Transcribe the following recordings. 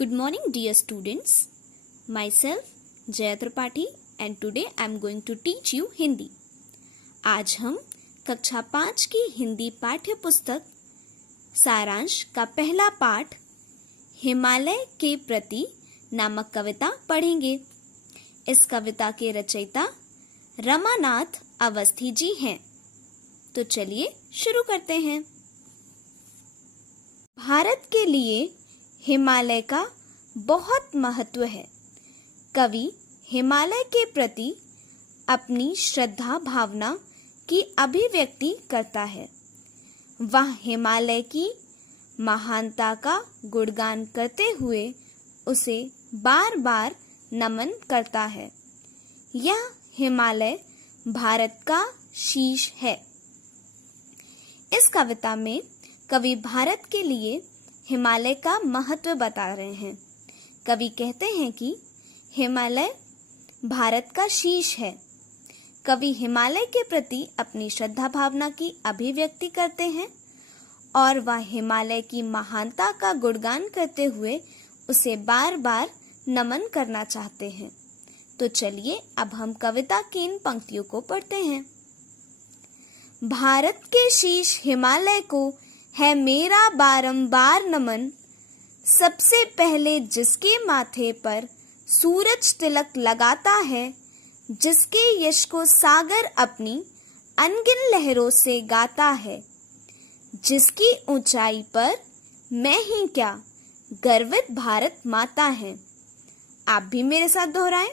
Good morning, dear students. Myself Jaya Tripathi and today I am going to teach you Hindi. आज हम कक्षा 5 की हिंदी पाठ्य पुस्तक सारांश का पहला पाठ हिमालय के प्रति नामक कविता पढ़ेंगे. इस कविता के रचयिता रमानाथ अवस्थी जी हैं. तो चलिए शुरू करते हैं. भारत के लिए हिमालय का बहुत महत्व है. कवि हिमालय के प्रति अपनी श्रद्धा भावना की अभिव्यक्ति करता है. वह हिमालय की महानता का गुणगान करते हुए उसे बार बार नमन करता है. यह हिमालय भारत का शीश है. इस कविता में कवि भारत के लिए हिमालय का महत्व बता रहे हैं. कवि कहते हैं कि हिमालय भारत का शीश है. कवि हिमालय के प्रति अपनी श्रद्धा भावना की अभिव्यक्ति करते हैं और वह हिमालय की महानता का गुणगान करते हुए उसे बार बार नमन करना चाहते हैं. तो चलिए अब हम कविता की इन पंक्तियों को पढ़ते हैं. भारत के शीश हिमालय को है मेरा बारंबार नमन. सबसे पहले जिसके माथे पर सूरज तिलक लगाता है, जिसके यश को सागर अपनी अनगिन लहरों से गाता है, जिसकी ऊंचाई पर मैं ही क्या गर्वित भारत माता है. आप भी मेरे साथ दोहराएं.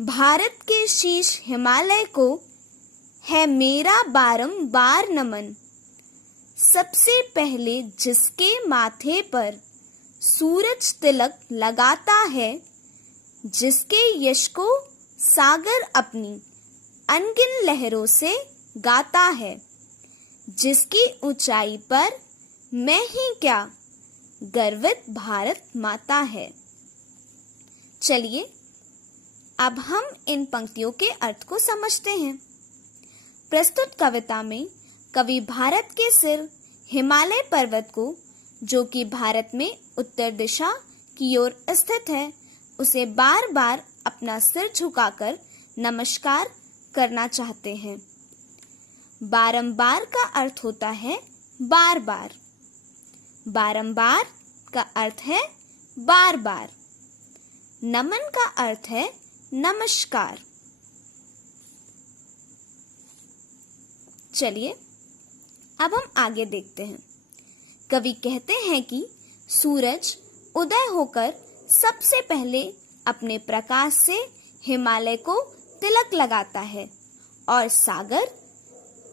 भारत के शीश हिमालय को है मेरा बारंबार नमन. सबसे पहले जिसके माथे पर सूरज तिलक लगाता है, जिसके यश को सागर अपनी अनगिन लहरों से गाता है, जिसकी ऊंचाई पर मैं ही क्या गर्वित भारत माता है. चलिए अब हम इन पंक्तियों के अर्थ को समझते हैं. प्रस्तुत कविता में कवि भारत के सिर हिमालय पर्वत को, जो कि भारत में उत्तर दिशा की ओर स्थित है, उसे बार बार अपना सिर झुकाकर नमस्कार करना चाहते हैं. बारंबार का अर्थ होता है बार बार. बारंबार का अर्थ है बार बार. नमन का अर्थ है नमस्कार. चलिए अब हम आगे देखते हैं. कवि कहते हैं कि सूरज उदय होकर सबसे पहले अपने प्रकाश से हिमालय को तिलक लगाता है और सागर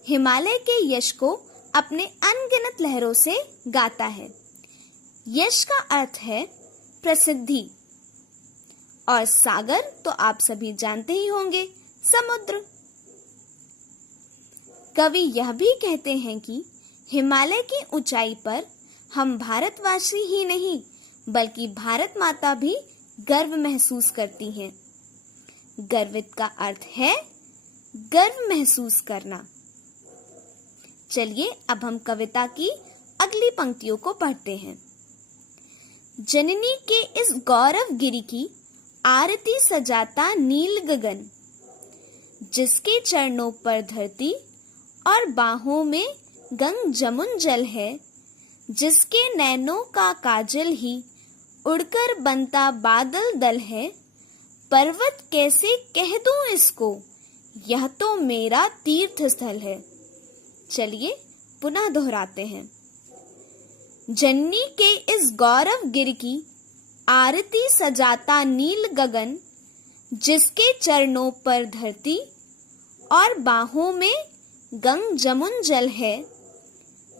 हिमालय के यश को अपने अनगिनत लहरों से गाता है. यश का अर्थ है प्रसिद्धि और सागर तो आप सभी जानते ही होंगे, समुद्र. कवि यह भी कहते हैं कि हिमालय की ऊंचाई पर हम भारतवासी ही नहीं बल्कि भारत माता भी गर्व महसूस करती हैं. गर्वित का अर्थ है गर्व महसूस करना. चलिए अब हम कविता की अगली पंक्तियों को पढ़ते हैं. जननी के इस गौरव गिरि की आरती सजाता नील गगन, जिसके चरणों पर धरती और बाहों में गंग जमुन जल है, जिसके नैनों का काजल ही उड़कर बनता बादल दल है. पर्वत कैसे कह दूं इसको, यह तो मेरा तीर्थ स्थल है. चलिए पुनः दोहराते हैं. जननी के इस गौरव गिरि की आरती सजाता नील गगन, जिसके चरणों पर धरती और बाहों में गंग जमुन जल है,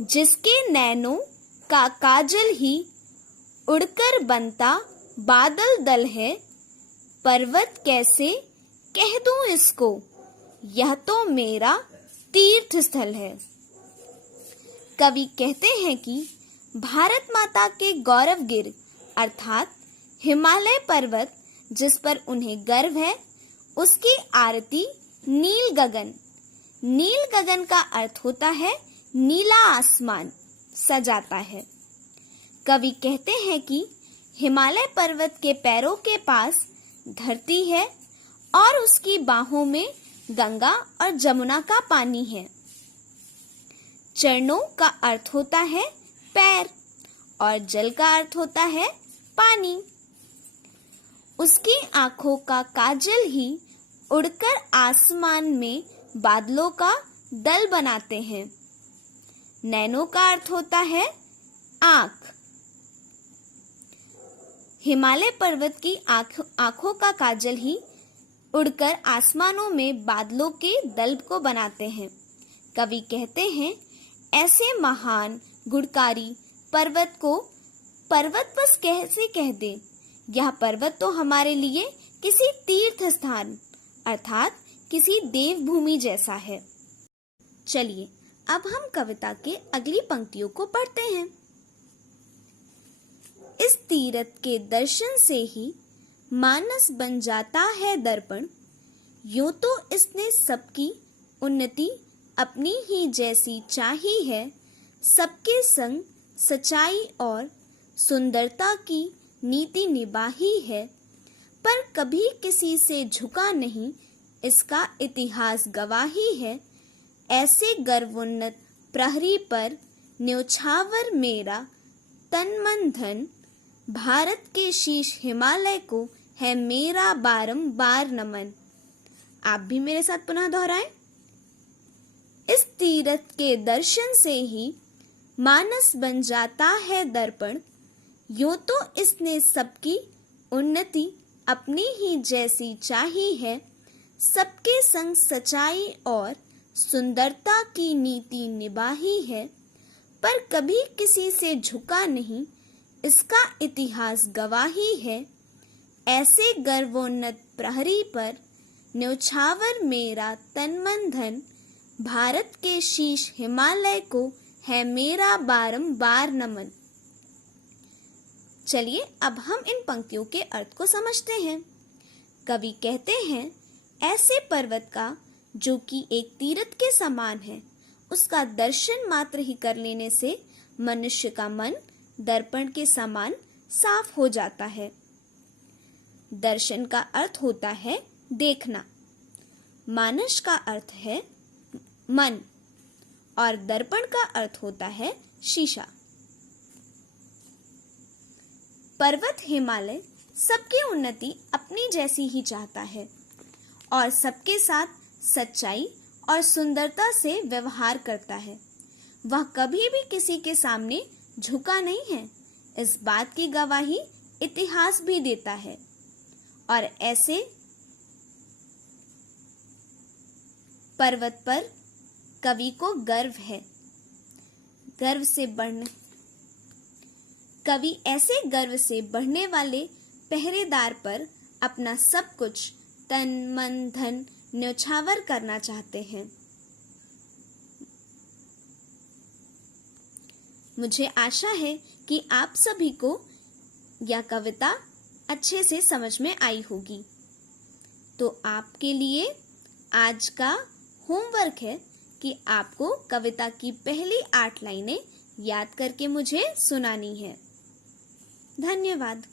जिसके नैनों का काजल ही उड़कर बनता बादल दल है. पर्वत कैसे कह दूं इसको, यह तो मेरा तीर्थ स्थल है. कवि कहते हैं कि भारत माता के गौरव गिर अर्थात हिमालय पर्वत जिस पर उन्हें गर्व है, उसकी आरती नील गगन. नील गगन का अर्थ होता है नीला आसमान सजाता है. कवि कहते हैं कि हिमालय पर्वत के पैरों के पास धरती है और उसकी बाहों में गंगा और जमुना का पानी है। चरणों का अर्थ होता है पैर और जल का अर्थ होता है पानी। उसकी आंखों का काजल ही उड़कर आसमान में बादलों का दल बनाते हैं। नैनों का अर्थ होता है आंख। हिमालय पर्वत की आंखों का काजल ही उड़कर आसमानों में बादलों के दल को बनाते हैं। कवि कहते हैं, ऐसे महान गुणकारी पर्वत को पर्वत बस कैसे कह दे। यह पर्वत तो हमारे लिए किसी तीर्थ स्थान अर्थात किसी देवभूमि जैसा है। चलिए अब हम कविता के अगली पंक्तियों को पढ़ते हैं। इस तीरथ के दर्शन से ही मानस बन जाता है दर्पण, यूं तो इसने सबकी उन्नति अपनी ही जैसी चाही है। सबके संग सच्चाई और सुंदरता की नीति निभाही है, पर कभी किसी से झुका नहीं, इसका इतिहास गवाही है। ऐसे गर्वोन्नत प्रहरी पर न्योछावर मेरा तन मन धन, भारत के शीश हिमालय को है मेरा बारंबार नमन। आप भी मेरे साथ पुनः दोहराएं। इस तीरथ के दर्शन से ही मानस बन जाता है दर्पण, यूं तो इसने सबकी उन्नति अपनी ही जैसी चाही है। सबके संग सच्चाई और सुंदरता की नीति निभाही है, पर कभी किसी से झुका नहीं, इसका इतिहास गवाही है। ऐसे गर्वोन्नत प्रहरी पर न्योछावर मेरा तन मन धन, भारत के शीश हिमालय को है मेरा बारंबार नमन। चलिए अब हम इन पंक्तियों के अर्थ को समझते हैं। कवि कहते हैं, ऐसे पर्वत का जो कि एक तीरथ के समान है, उसका दर्शन मात्र ही कर लेने से मनुष्य का मन दर्पण के समान साफ हो जाता है। दर्शन का अर्थ होता है देखना, मानस का अर्थ है मन और दर्पण का अर्थ होता है शीशा। पर्वत हिमालय सबकी उन्नति अपनी जैसी ही चाहता है और सबके साथ सच्चाई और सुंदरता से व्यवहार करता है। वह कभी भी किसी के सामने झुका नहीं है, इस बात की गवाही इतिहास भी देता है। और ऐसे पर्वत पर कवि को गर्व है। कवि ऐसे गर्व से बढ़ने वाले पहरेदार पर अपना सब कुछ तन मन धन न्योछावर करना चाहते हैं। मुझे आशा है कि आप सभी को यह कविता अच्छे से समझ में आई होगी। तो आपके लिए आज का होमवर्क है कि आपको कविता की पहली 8 लाइनें याद करके मुझे सुनानी है। धन्यवाद।